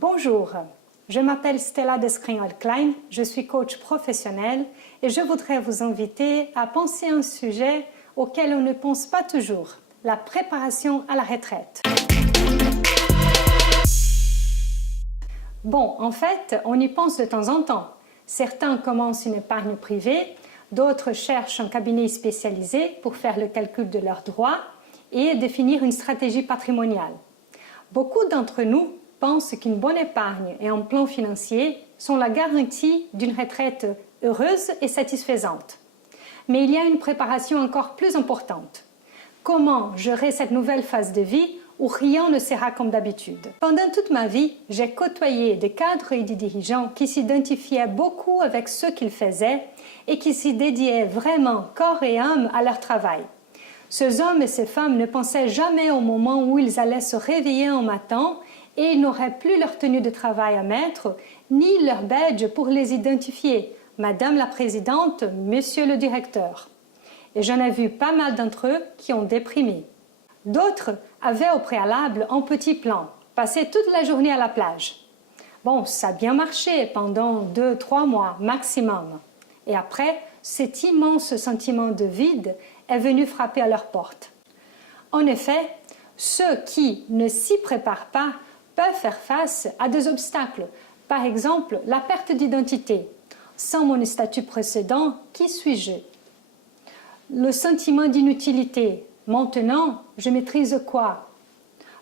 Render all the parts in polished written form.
Bonjour, je m'appelle Stella Descrignol-Klein, je suis coach professionnel et je voudrais vous inviter à penser à un sujet auquel on ne pense pas toujours, la préparation à la retraite. Bon, en fait, on y pense de temps en temps. Certains commencent une épargne privée, d'autres cherchent un cabinet spécialisé pour faire le calcul de leurs droits et définir une stratégie patrimoniale. Beaucoup d'entre nous pensent qu'une bonne épargne et un plan financier sont la garantie d'une retraite heureuse et satisfaisante. Mais il y a une préparation encore plus importante. Comment gérer cette nouvelle phase de vie où rien ne sera comme d'habitude? Pendant toute ma vie, j'ai côtoyé des cadres et des dirigeants qui s'identifiaient beaucoup avec ce qu'ils faisaient et qui s'y dédiaient vraiment corps et âme à leur travail. Ces hommes et ces femmes ne pensaient jamais au moment où ils allaient se réveiller un matin et ils n'auraient plus leur tenue de travail à mettre, ni leur badge pour les identifier, Madame la Présidente, Monsieur le Directeur. Et j'en ai vu pas mal d'entre eux qui ont déprimé. D'autres avaient au préalable un petit plan, passer toute la journée à la plage. Bon, ça a bien marché pendant 2-3 mois maximum. Et après, cet immense sentiment de vide est venu frapper à leur porte. En effet, ceux qui ne s'y préparent pas peuvent faire face à des obstacles. Par exemple, la perte d'identité. Sans mon statut précédent, qui suis-je? Le sentiment d'inutilité. Maintenant, je maîtrise quoi?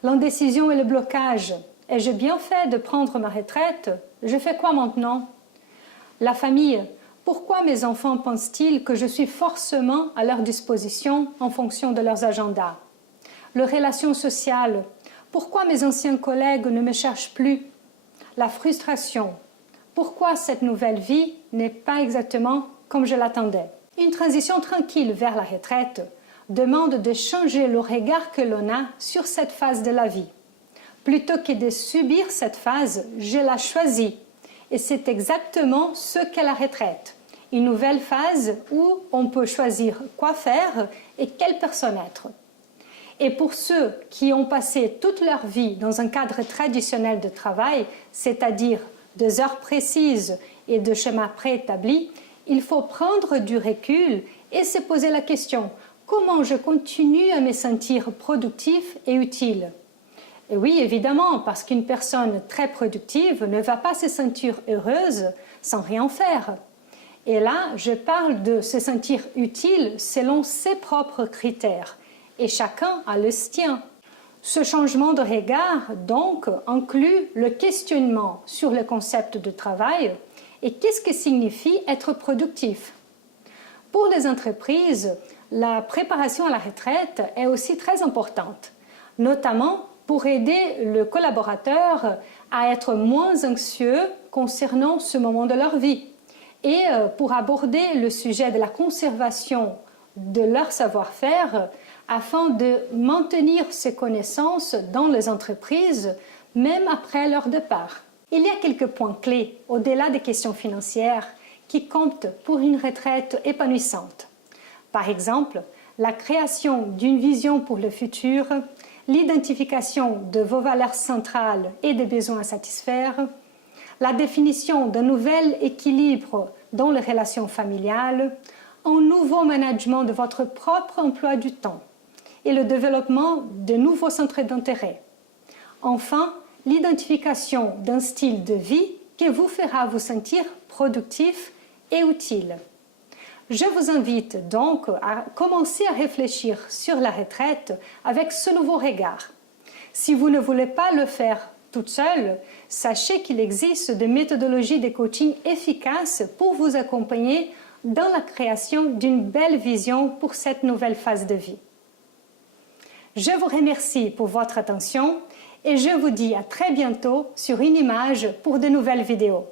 L'indécision et le blocage. Ai-je bien fait de prendre ma retraite? Je fais quoi maintenant? La famille. Pourquoi mes enfants pensent-ils que je suis forcément à leur disposition en fonction de leurs agendas? Les relations sociales. Pourquoi mes anciens collègues ne me cherchent plus? La frustration. Pourquoi cette nouvelle vie n'est pas exactement comme je l'attendais? Une transition tranquille vers la retraite demande de changer le regard que l'on a sur cette phase de la vie. Plutôt que de subir cette phase, je la choisis. Et c'est exactement ce qu'est la retraite. Une nouvelle phase où on peut choisir quoi faire et quelle personne être. Et pour ceux qui ont passé toute leur vie dans un cadre traditionnel de travail, c'est-à-dire des heures précises et de schémas préétablis, il faut prendre du recul et se poser la question: comment je continue à me sentir productif et utile? Et oui, évidemment, parce qu'une personne très productive ne va pas se sentir heureuse sans rien faire. Et là, je parle de se sentir utile selon ses propres critères. Et chacun a le sien. Ce changement de regard, donc, inclut le questionnement sur le concept de travail et qu'est-ce que signifie être productif. Pour les entreprises, la préparation à la retraite est aussi très importante, notamment pour aider le collaborateur à être moins anxieux concernant ce moment de leur vie et pour aborder le sujet de la conservation de leur savoir-faire afin de maintenir ces connaissances dans les entreprises même après leur départ. Il y a quelques points clés au-delà des questions financières qui comptent pour une retraite épanouissante. Par exemple, la création d'une vision pour le futur, l'identification de vos valeurs centrales et des besoins à satisfaire, la définition d'un nouvel équilibre dans les relations familiales, un nouveau management de votre propre emploi du temps et le développement de nouveaux centres d'intérêt. Enfin, l'identification d'un style de vie qui vous fera vous sentir productif et utile. Je vous invite donc à commencer à réfléchir sur la retraite avec ce nouveau regard. Si vous ne voulez pas le faire toute seule, sachez qu'il existe des méthodologies de coaching efficaces pour vous accompagner dans la création d'une belle vision pour cette nouvelle phase de vie. Je vous remercie pour votre attention et je vous dis à très bientôt sur une image pour de nouvelles vidéos.